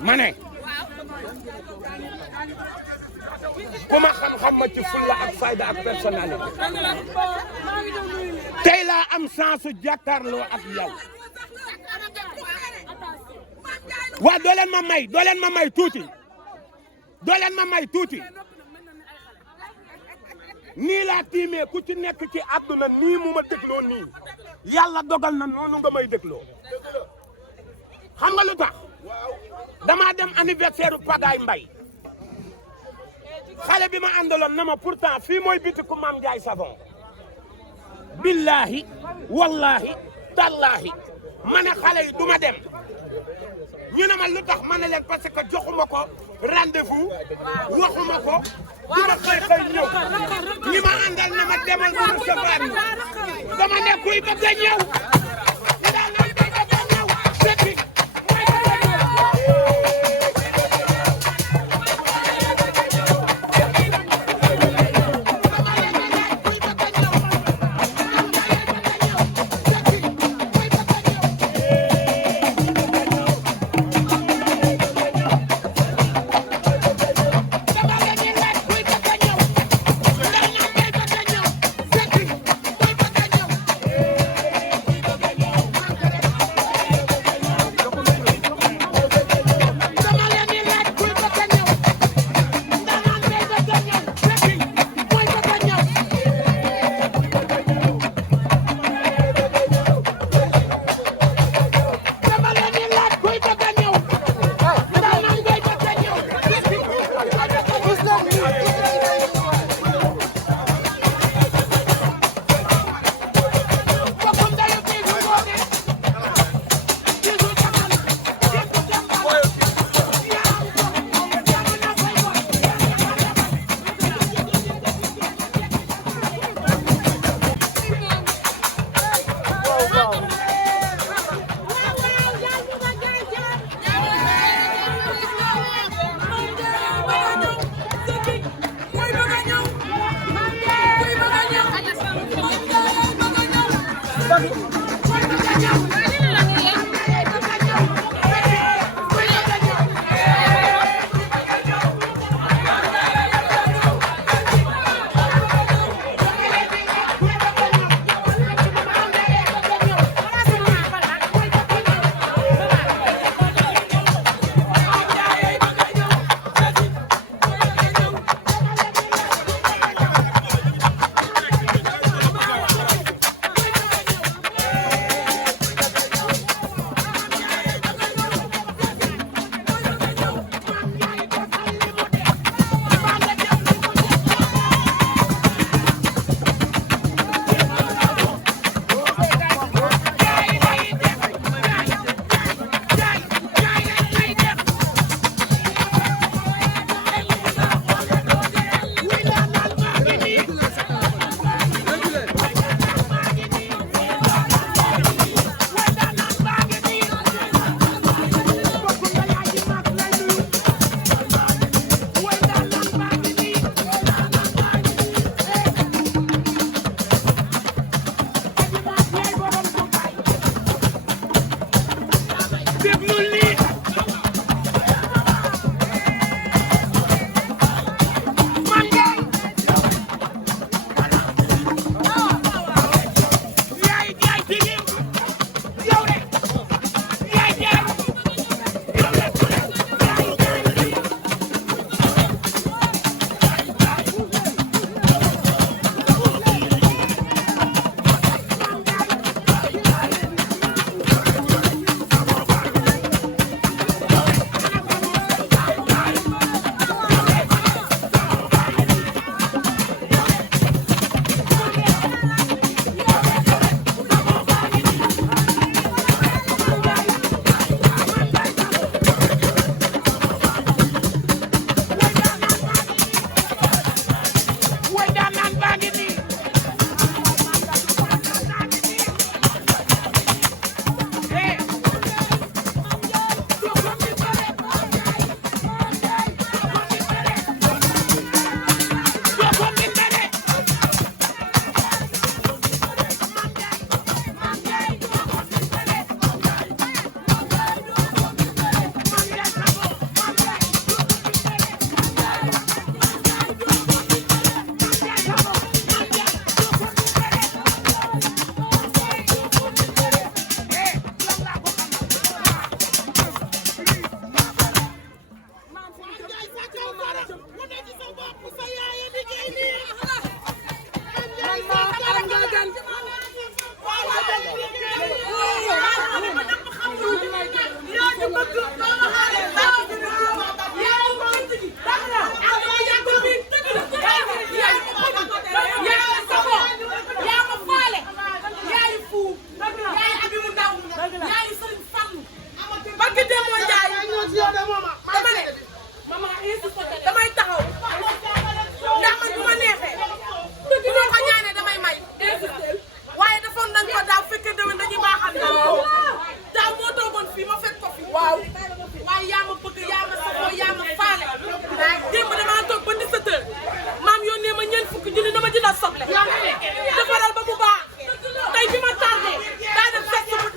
ma ne ku ma xam-xam ma ci fulla ak fayda ak personnalité tey laa am chance su jàkkaarloo ak yow waa doo leen ma may tuuti nii laa tiimee ku ci nekk ci àdduna nii mu ma dégloo nii yàlla dogal na noonu nga may dégloo xam nga lu tax damaa dem anniversaire Pagaye Mbaye xale bi ma àndaloon na ma pourtant fii mooy bitiku Mame Ndiaye Savon billahi wallahi tallahi ma ne xale yi du ma dem ñu ne ma lu tax ma ne leen parce que joxuma ko rendez-vous waxuma ko duma xëy ñëw ñi ma àndal ne ma demal mu recevoir ñu dama ne kuy bëgg a ñëw dama ne damay taxaw ndax man bu ma neexee bu ma ko ñaanee damay may waaye defoon nañ ko daaw fekkee déwén dañuy baaxal daaw moo toogoon fii ma fekk ko fi waaw waaye yaa ma bëgg yaa ma safoo yaa ma faale démb damaa toog ba 17 heures maam yónnee ma ñeent fukki junni dama jëndal soble defaral ba mu baax tey bi ma tardé daa def fekk mu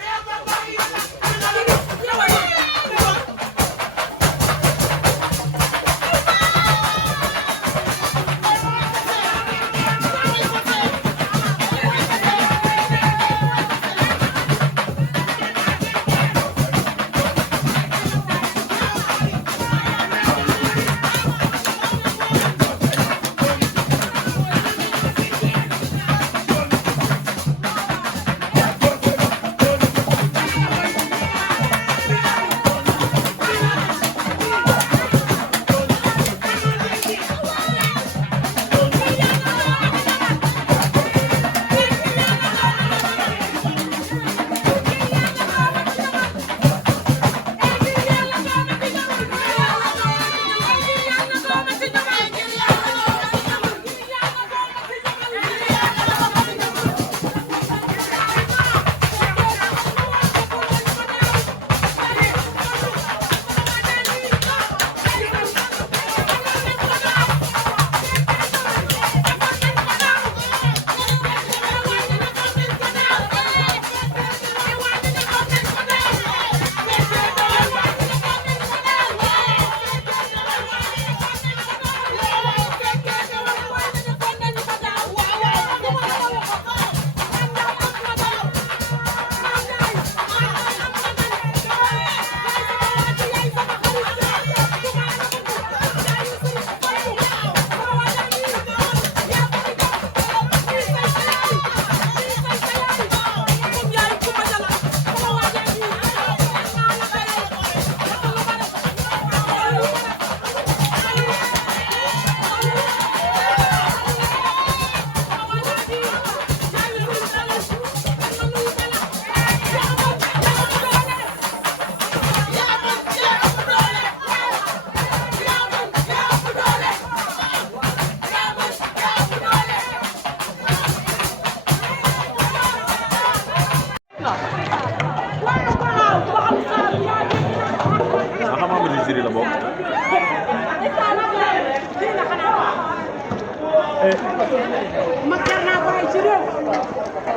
Makar naa ko ay ci réew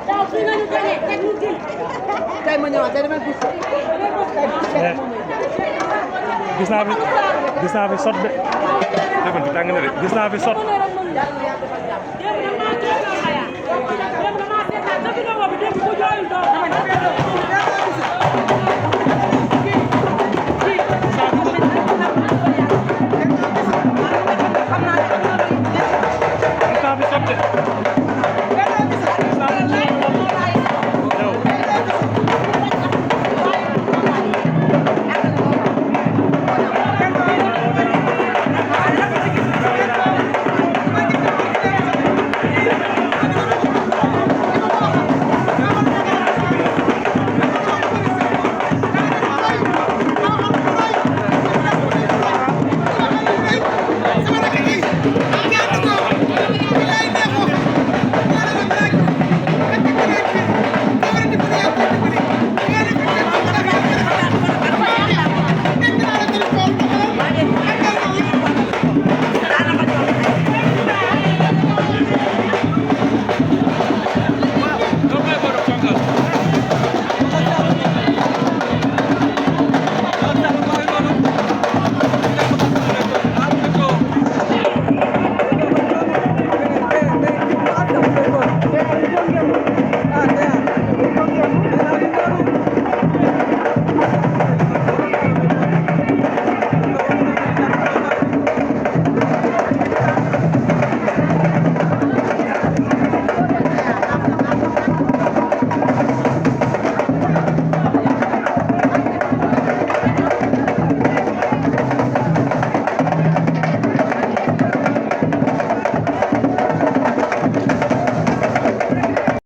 daaw fii nañu gagné teg ñu jël tey ma ñëwaat tey damay gis gis naa fi sot de defal bi tàng na de gis naa fi sot démb dama seetaan dëgg na boobu démb bu jooyul doo